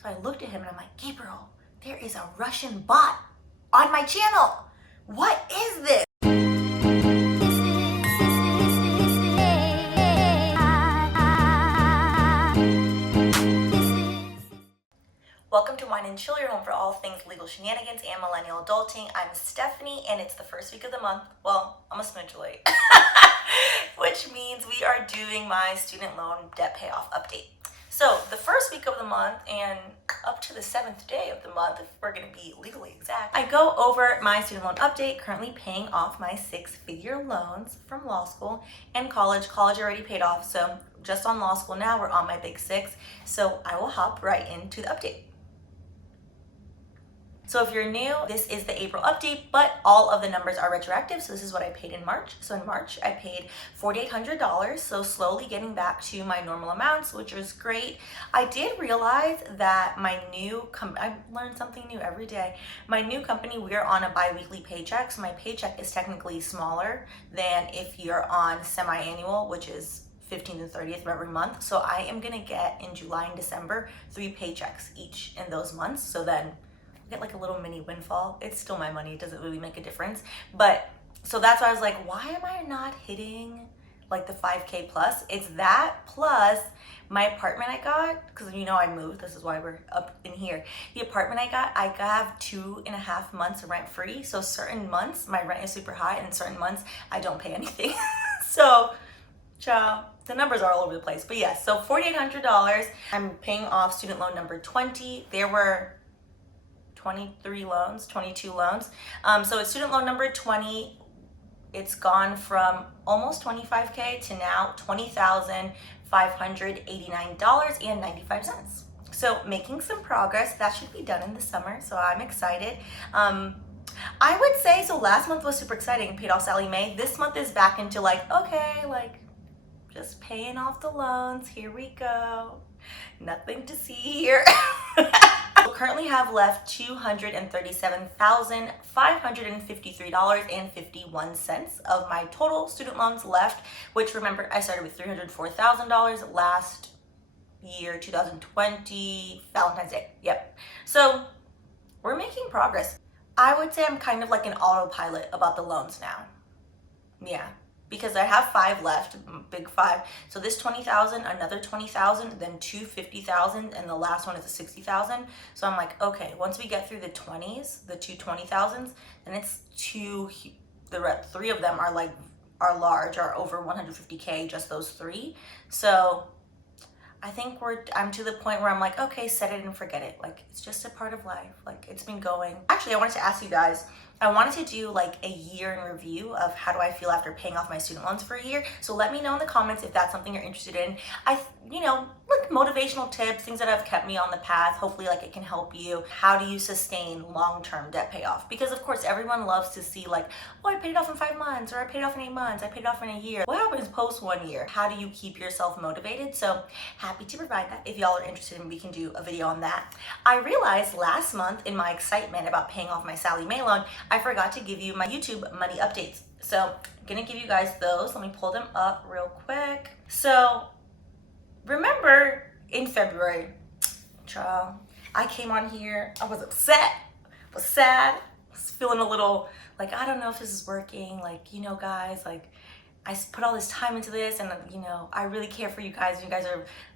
So I looked at him and I'm like, Gabriel, there is a Russian bot on my channel. What is this? Welcome to Wine and Chill, your home for all things legal shenanigans and millennial adulting. I'm Stephanie, and it's the first week of the month. Well, I'm a smidge late, which means we are doing my student loan debt payoff update. So the first week of the month and up to the 7th day of the month, if we're going to be legally exact, I go over my student loan update, currently paying off my 6-figure loans from law school and college. College already paid off, so just on law school now, we're on my big 6. So I will hop right into the update. So if you're new, this is the April update, but all of the numbers are retroactive. So this is what I paid in March. So in March, I paid $4,800. So slowly getting back to my normal amounts, which was great. I did realize that my new I learned something new every day. My new company, we're on a bi-weekly paycheck. So my paycheck is technically smaller than if you're on semi-annual, which is 15th and 30th of every month. So I am gonna get in July and December 3 paychecks each in those months. So then get like a little mini windfall. It's still my money, it doesn't really make a difference. But so that's why I was like, why am I not hitting like the 5K plus? It's that plus my apartment I got, because you know I moved, this is why we're up in here. The apartment I have 2.5 months rent free. So certain months my rent is super high and certain months I don't pay anything. So ciao. The numbers are all over the place. But yes, so $4,800. I'm paying off student loan number 20. There were 22 loans. So it's student loan number 20. It's gone from almost 25K to now $20,589.95. So making some progress. That should be done in the summer, so I'm excited. I would say, so last month was super exciting, paid off Sally Mae. This month is back into like, okay, like just paying off the loans. Here we go. Nothing to see here. Currently have left $237,553.51 of my total student loans left, which remember I started with $304,000 last year, 2020, Valentine's Day. Yep. So we're making progress. I would say I'm kind of like an autopilot about the loans now. Yeah. Because I have 5 left, big 5. So this 20,000, another 20,000, then 250,000, and the last one is a 60,000. So I'm like, okay, once we get through the 20s, the 20,000s, then it's 3 of them are large, are over 150K, just those 3. So I think I'm to the point where I'm like, okay, set it and forget it. Like, it's just a part of life. Like, it's been going. Actually, I wanted to ask you guys, I wanted to do like a year in review of how do I feel after paying off my student loans for a year. So let me know in the comments if that's something you're interested in. Like motivational tips, things that have kept me on the path. Hopefully like it can help you. How do you sustain long-term debt payoff? Because of course everyone loves to see like, oh, I paid it off in 5 months, or I paid it off in 8 months, I paid it off in a year. What happens post 1 year? How do you keep yourself motivated? So happy to provide that. If y'all are interested, and we can do a video on that. I realized last month in my excitement about paying off my Sally Mae loan, I forgot to give you my YouTube money updates. So I'm gonna give you guys those. Let me pull them up real quick. So remember in February, child, I came on here, I was upset, was sad, was feeling a little like, I don't know if this is working. Like, you know, guys, like I put all this time into this and you know, I really care for you guys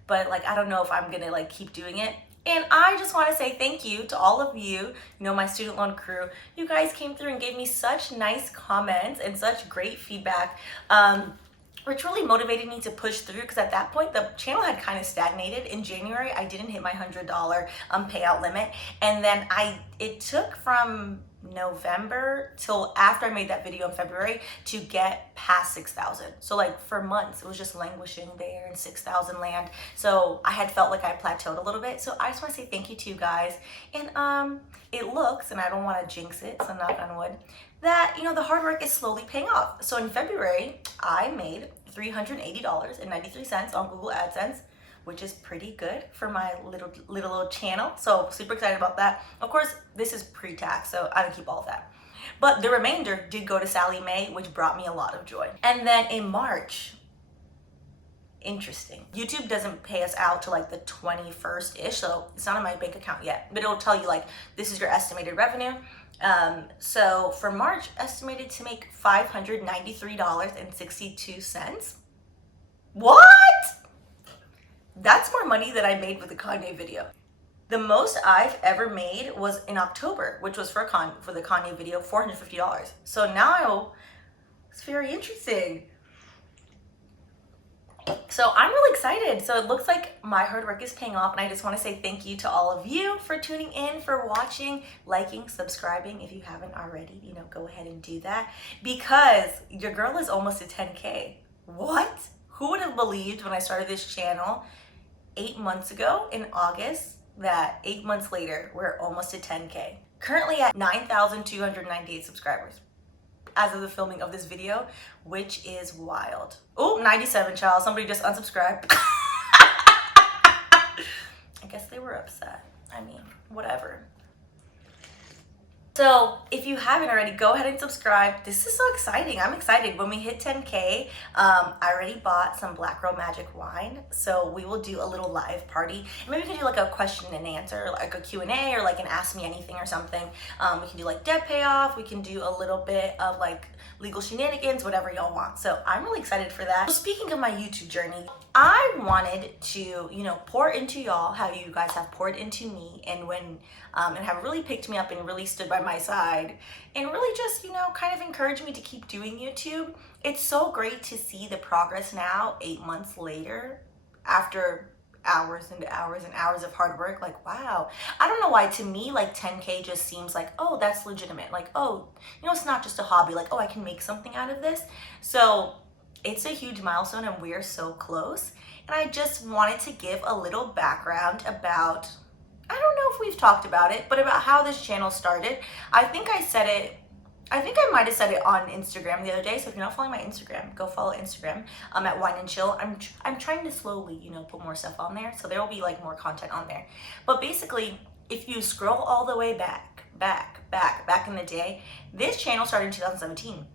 but like, I don't know if I'm gonna like keep doing it. And I just want to say thank you to all of you, my student loan crew. You guys came through and gave me such nice comments and such great feedback, which really motivated me to push through, because at that point the channel had kind of stagnated. In January, I didn't hit my $100 payout limit, and then it took from November till after I made that video in February to get past 6,000. So like for months it was just languishing there in 6,000 land. So I had felt like I plateaued a little bit. So I just want to say thank you to you guys. And it looks, and I don't want to jinx it, so knock on wood, that the hard work is slowly paying off. So in February I made $380.93 on Google AdSense, which is pretty good for my little channel. So super excited about that. Of course, this is pre-tax, so I would keep all of that. But the remainder did go to Sally Mae, which brought me a lot of joy. And then in March, Interesting. YouTube doesn't pay us out to like the 21st-ish, so it's not in my bank account yet, but it'll tell you like, this is your estimated revenue. So for March, estimated to make $593.62. What? That's more money than I made with the Kanye video. The most I've ever made was in October, which was for the Kanye video, $450. So now it's very interesting. So I'm really excited. So it looks like my hard work is paying off, and I just want to say thank you to all of you for tuning in, for watching, liking, subscribing. If you haven't already, you know, go ahead and do that, because your girl is almost at 10K. What? Who would have believed when I started this channel 8 months ago in August that 8 months later we're almost at 10K? Currently at 9,298 subscribers as of the filming of this video, which is wild. Oh, 97, child. Somebody just unsubscribed. I guess they were upset. I mean, whatever. So if you haven't already, go ahead and subscribe. This is so exciting. I'm excited. When we hit 10K, I already bought some Black Girl Magic wine. So we will do a little live party. And maybe we can do like a question and answer, like a Q&A, or like an ask me anything or something. We can do like debt payoff. We can do a little bit of like legal shenanigans, whatever y'all want. So I'm really excited for that. So speaking of my YouTube journey, I wanted to, you know, pour into y'all how you guys have poured into me, and when and have really picked me up and really stood by my side and really just, you know, kind of encouraged me to keep doing YouTube. It's so great to see the progress now 8 months later, after hours and hours and hours of hard work. Like, wow. I don't know why, to me, like 10K just seems like, oh, that's legitimate. Like, oh, you know, it's not just a hobby. Like, oh, I can make something out of this. So it's a huge milestone, and we're so close. And I just wanted to give a little background about, I don't know if we've talked about it, but about how this channel started. I think I said it, I think I might have said it on Instagram the other day. So if you're not following my Instagram, go follow Instagram. At Wine and Chill. I'm trying to slowly, you know, put more stuff on there. So there will be like more content on there. But basically, if you scroll all the way back in the day, this channel started in 2017.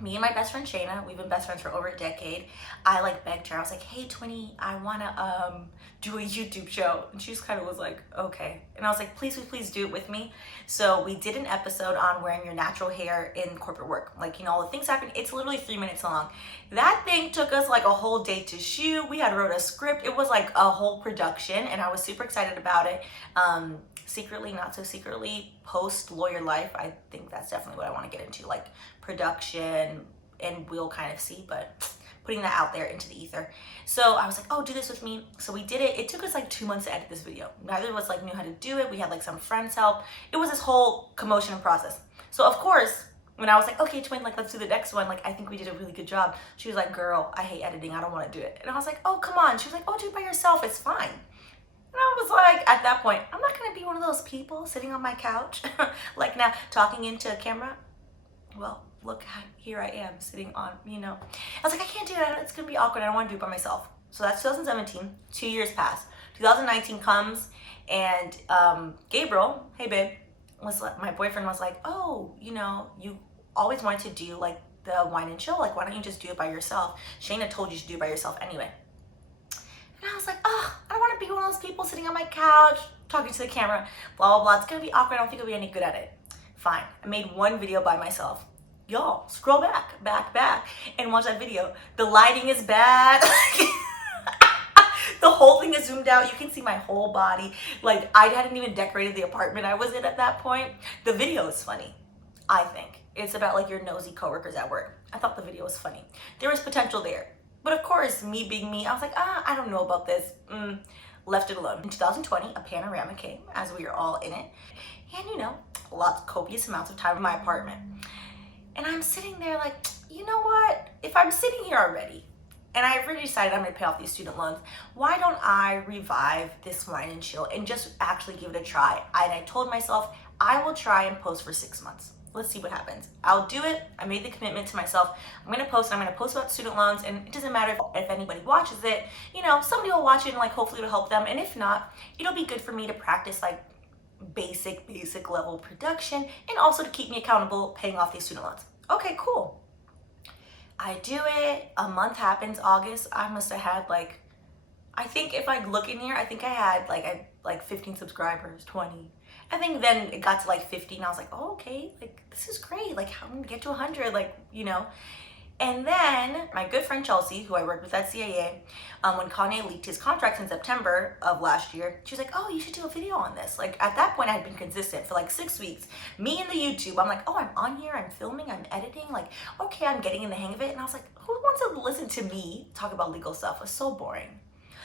Me and my best friend Shayna, we've been best friends for over a decade. I like begged her. I was like, hey, Twinnie, I wanna do a YouTube show. And she just kind of was like, okay. And I was like, please, please do it with me. So we did an episode on wearing your natural hair in corporate work. Like, you know, all the things happen. It's literally 3 minutes long. That thing took us like a whole day to shoot. We had wrote a script. It was like a whole production, and I was super excited about it. Secretly, not so secretly, post lawyer life, I think that's definitely what I want to get into, like production, and we'll kind of see, but putting that out there into the ether. So I was like, oh, do this with me. So we did it. It took us like 2 months to edit this video. Neither of us like knew how to do it. We had like some friends help. It was this whole commotion and process. So of course, when I was like, okay, Twin, like let's do the next one, like I think we did a really good job, she was like, girl, I hate editing, I don't want to do it. And I was like, oh, come on. She was like, oh, do it by yourself, it's fine. And I was like, at that point, I'm not gonna be one of those people sitting on my couch, like now talking into a camera. Well, look, here I am sitting on, you know. I was like, I can't do that, it's gonna be awkward, I don't wanna do it by myself. So that's 2017, 2 years passed. 2019 comes, and Gabriel, hey babe, my boyfriend was like, oh, you know, you always wanted to do like the Wine and Chill, like why don't you just do it by yourself? Shayna told you to do it by yourself anyway. And I was like, oh, I don't want to be one of those people sitting on my couch, talking to the camera, blah, blah, blah. It's going to be awkward. I don't think I'll be any good at it. Fine. I made one video by myself. Y'all, scroll back, and watch that video. The lighting is bad. The whole thing is zoomed out. You can see my whole body. Like, I hadn't even decorated the apartment I was in at that point. The video is funny, I think. It's about, like, your nosy coworkers at work. I thought the video was funny. There was potential there. But of course, me being me, I was like, I don't know about this. Left it alone. In 2020, a panorama came as we were all in it. And you know, copious amounts of time in my apartment. And I'm sitting there like, you know what? If I'm sitting here already, and I've already decided I'm gonna pay off these student loans, why don't I revive this Wine and Chill and just actually give it a try? And I told myself, I will try and post for 6 months. Let's see what happens. I'll do it. I made the commitment to myself. I'm gonna post about student loans, and it doesn't matter if anybody watches it. You know, somebody will watch it and like hopefully it'll help them. And if not, it'll be good for me to practice like basic level production, and also to keep me accountable paying off these student loans. Okay, cool. I do it, a month happens, August, I must have had like, I think if I look in here, I think I had like 15 subscribers, 20. I think then it got to like 50 and I was like, oh, okay, like this is great. Like how am I gonna get to 100? Like, you know. And then my good friend Chelsea, who I worked with at CAA, when Kanye leaked his contracts in September of last year, she was like, oh, you should do a video on this. Like at that point I had been consistent for like 6 weeks. Me and the YouTube, I'm like, oh, I'm on here, I'm filming, I'm editing. Like, okay, I'm getting in the hang of it. And I was like, who wants to listen to me talk about legal stuff? It was so boring.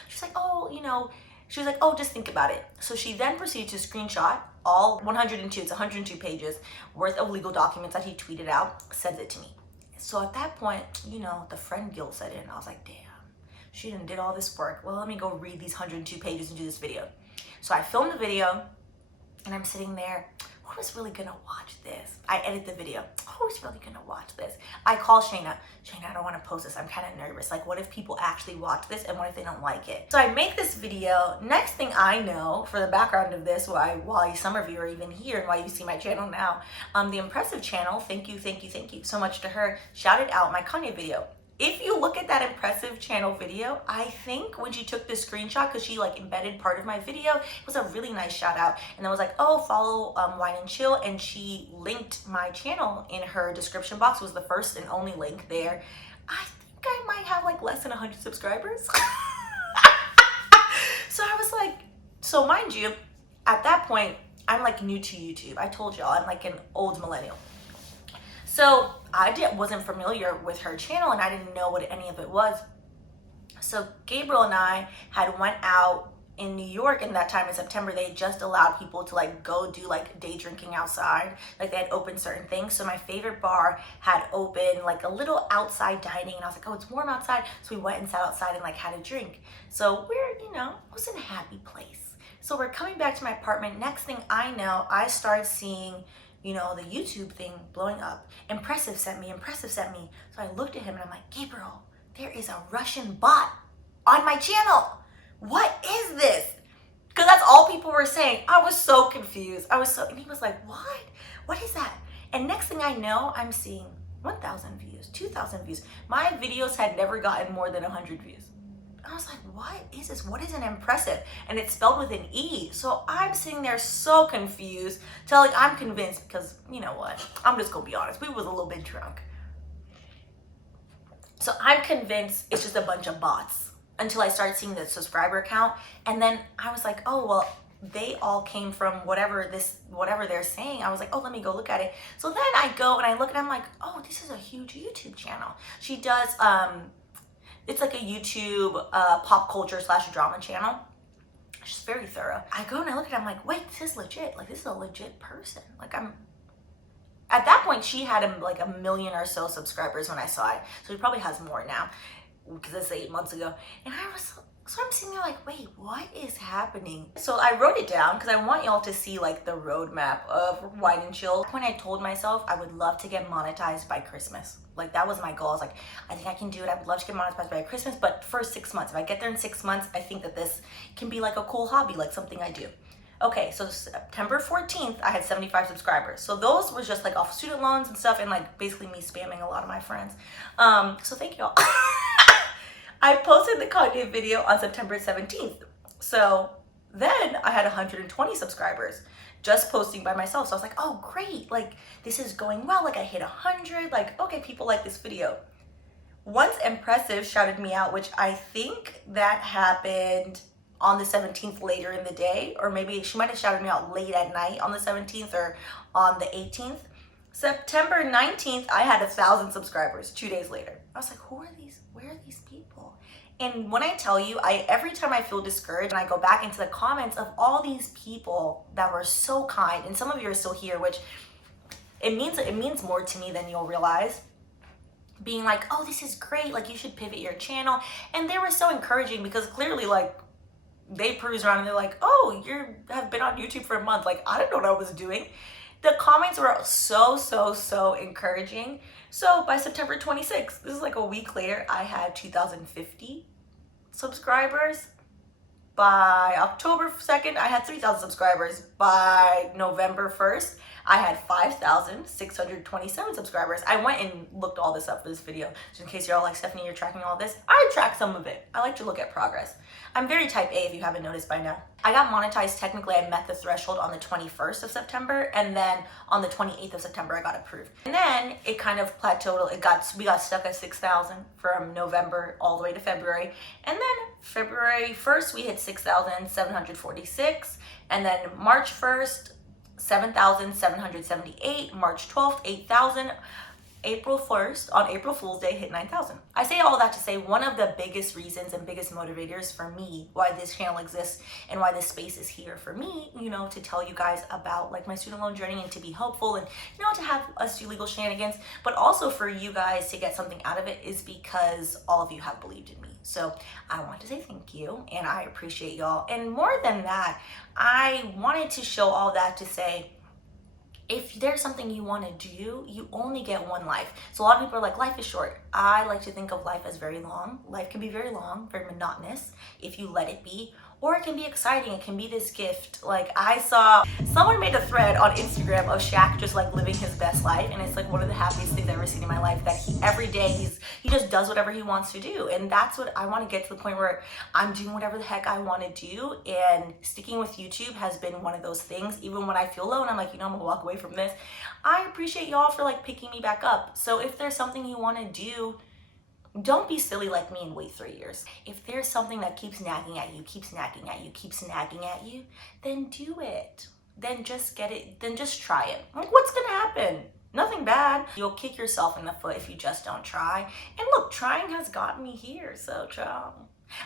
She's like, oh, you know, she was like, oh, just think about it. So she then proceeded to screenshot all 102, it's 102 pages worth of legal documents that he tweeted out, sends it to me. So at that point, you know, the friend guilt set in. I was like, damn, she done did all this work. Well, let me go read these 102 pages and do this video. So I filmed the video and I'm sitting there. Who's really gonna watch this? I edit the video. Who's really gonna watch this? I call Shayna. Shayna, I don't wanna post this. I'm kind of nervous. Like, what if people actually watch this and what if they don't like it? So I make this video. Next thing I know, for the background of this, why some of you are even here and why you see my channel now, the Impressive channel, thank you so much to her, shouted out my Kanye video. If you look at that Impressive channel video, I think when she took this screenshot, because she like embedded part of my video, it was a really nice shout out. And then was like, oh, follow Wine and Chill. And she linked my channel in her description box. It was the first and only link there. I think I might have like less than 100 subscribers. So I was like, so mind you, at that point, I'm like new to YouTube. I told y'all I'm like an old millennial. So I wasn't familiar with her channel and I didn't know what any of it was. So Gabriel and I had went out in New York, and that time in September, they just allowed people to like go do like day drinking outside. Like they had opened certain things. So my favorite bar had opened like a little outside dining and I was like, oh, it's warm outside. So we went and sat outside and like had a drink. So we're, you know, it was in a happy place. So we're coming back to my apartment. Next thing I know, I started seeing, you know, the YouTube thing blowing up. Impressive sent me. So I looked at him and I'm like, Gabriel, there is a Russian bot on my channel. What is this? Because that's all people were saying. I was so confused. And he was like, what? What is that? And next thing I know, I'm seeing 1,000 views, 2,000 views. My videos had never gotten more than 100 views. I was like, what is this? What is an Impressive? And it's spelled with an E. So I'm sitting there so confused till like I'm convinced, because you know what? I'm just gonna be honest. We was a little bit drunk. So I'm convinced it's just a bunch of bots until I started seeing the subscriber count. And then I was like, oh, well, they all came from whatever they're saying. I was like, oh, let me go look at it. So then I go and I look and I'm like, oh, this is a huge YouTube channel. She does, it's like a YouTube pop culture / drama channel. She's very thorough. I go and I look at it, I'm like, wait, this is legit. Like, this is a legit person. Like, at that point, she had like 1 million or so subscribers when I saw it. So she probably has more now, because that's 8 months ago. And so I'm sitting there like, wait, what is happening? So I wrote it down because I want y'all to see like the roadmap of Wine and Chill. When I told myself I would love to get monetized by Christmas. Like that was my goal. I was like, I think I can do it. I would love to get monetized by Christmas, but for 6 months. If I get there in 6 months, I think that this can be like a cool hobby, like something I do. Okay, so September 14th, I had 75 subscribers. So those was just like off student loans and stuff and like basically me spamming a lot of my friends. So thank y'all. I posted the Kanye video on September 17th. So then I had 120 subscribers just posting by myself. So I was like, oh, great. Like, this is going well. Like, I hit 100. Like, okay, people like this video. Once Impressive shouted me out, which I think that happened on the 17th later in the day, or maybe she might have shouted me out late at night on the 17th or on the 18th. September 19th, I had 1,000 subscribers 2 days later. I was like, who are these? Where are these people? And when I tell you, every time I feel discouraged and I go back into the comments of all these people that were so kind, and some of you are still here, which it means more to me than you'll realize. Being like, oh, this is great. Like, you should pivot your channel. And they were so encouraging because clearly, like, they peruse around and they're like, oh, you have been on YouTube for a month. Like, I didn't know what I was doing. The comments were so encouraging. So by September 26th, this is like a week later, I had 2,050 subscribers. By October 2nd, I had 3,000 subscribers. By November 1st, I had 5,627 subscribers. I went and looked all this up for this video. Just in case you're all like, Stephanie, you're tracking all this. I track some of it. I like to look at progress. I'm very type A if you haven't noticed by now. I got monetized, technically I met the threshold on the 21st of September, and then on the 28th of September I got approved. And then it kind of plateaued. We got stuck at 6,000 from November all the way to February. And then February 1st we hit 6,746, and then March 1st 7,778, March 12th 8,000, April 1st, on April Fool's Day, hit 9,000. I say all that to say one of the biggest reasons and biggest motivators for me why this channel exists and why this space is here for me, you know, to tell you guys about like my student loan journey and to be helpful and, you know, to have us do legal shenanigans, but also for you guys to get something out of it is because all of you have believed in me. So I want to say thank you and I appreciate y'all. And more than that, I wanted to show all that to say, if there's something you want to do, you only get one life. So a lot of people are like, life is short. I like to think of life as very long. Life can be very long, very monotonous if you let it be, or it can be exciting. It can be this gift. Like I saw someone made a thread on Instagram of Shaq just like living his best life, and it's like one of the happiest things I've ever seen in my life, that every day he just does whatever he wants to do. And that's what I want to get to, the point where I'm doing whatever the heck I want to do, and sticking with YouTube has been one of those things. Even when I feel low and I'm like, you know, I'm gonna walk away from this, I appreciate y'all for like picking me back up. So if there's something you want to do, don't be silly like me and wait 3 years. If there's something that keeps nagging at you, keeps nagging at you, keeps nagging at you, then do it. Then just get it. Then just try it. Like, what's gonna happen? Nothing bad. You'll kick yourself in the foot if you just don't try. And look, trying has gotten me here, so child.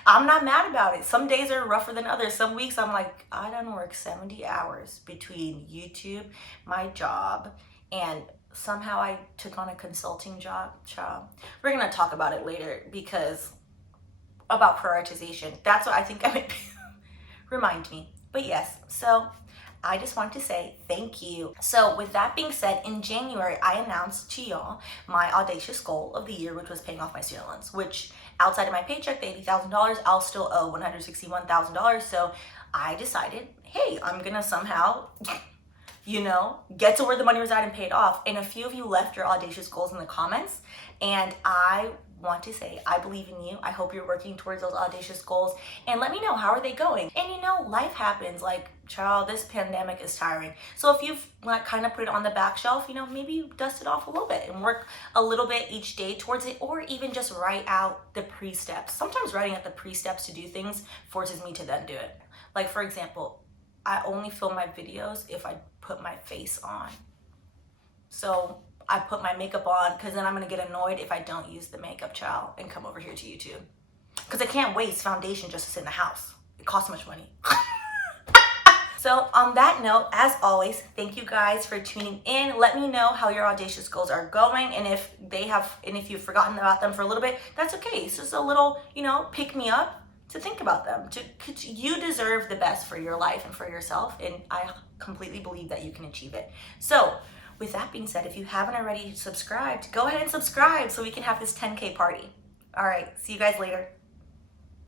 I'm not mad about it. Some days are rougher than others. Some weeks I'm like, I done work 70 hours between YouTube, my job, and somehow I took on a consulting job. We're gonna talk about it later, because about prioritization. That's what I think I might remind me. But yes, so I just want to say thank you. So with that being said, in January, I announced to y'all my audacious goal of the year, which was paying off my student loans, which outside of my paycheck, the $80,000, I'll still owe $161,000. So I decided, hey, I'm gonna somehow, you know, get to where the money reside and pay it off. And a few of you left your audacious goals in the comments, and I want to say I believe in you. I hope you're working towards those audacious goals, and let me know, how are they going? And you know, life happens. Like, child, this pandemic is tiring. So if you've like kind of put it on the back shelf, you know, maybe you dust it off a little bit and work a little bit each day towards it, or even just write out the pre-steps. Sometimes writing out the pre-steps to do things forces me to then do it. Like, for example, I only film my videos if I put my face on. So I put my makeup on, because then I'm gonna get annoyed if I don't use the makeup, child, and come over here to YouTube. Because I can't waste foundation just to sit in the house. It costs so much money. So on that note, as always, thank you guys for tuning in. Let me know how your audacious goals are going, and if you've forgotten about them for a little bit, that's okay. It's just a little, you know, pick me up to think about them. You deserve the best for your life and for yourself, and I completely believe that you can achieve it. So with that being said, if you haven't already subscribed, go ahead and subscribe so we can have this 10K party. All right, see you guys later.